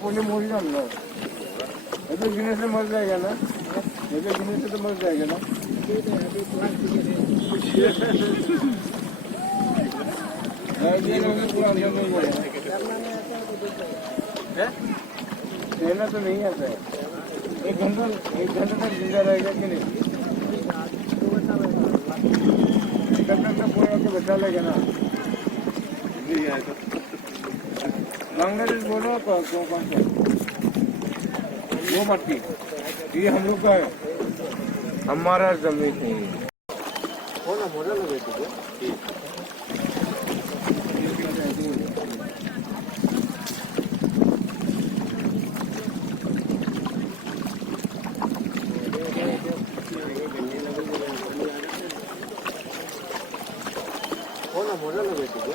पुणे मोरी ना ऐसे गिने से मर जाएगा ना, ऐसे गिने से तो मर जाएगा ना। कहना तो नहीं आता है, एक घंटा तक जिंदा रहेगा कि नहीं? तक पूरा के बचा लेगा ना। बांग्लादेश बोलो कौन सा वो मट्टी ये हम लोग का है, हमारा जमीन नहीं है। हो ना मोजा लगे तुझे हो ना मोजा लगे तुझे।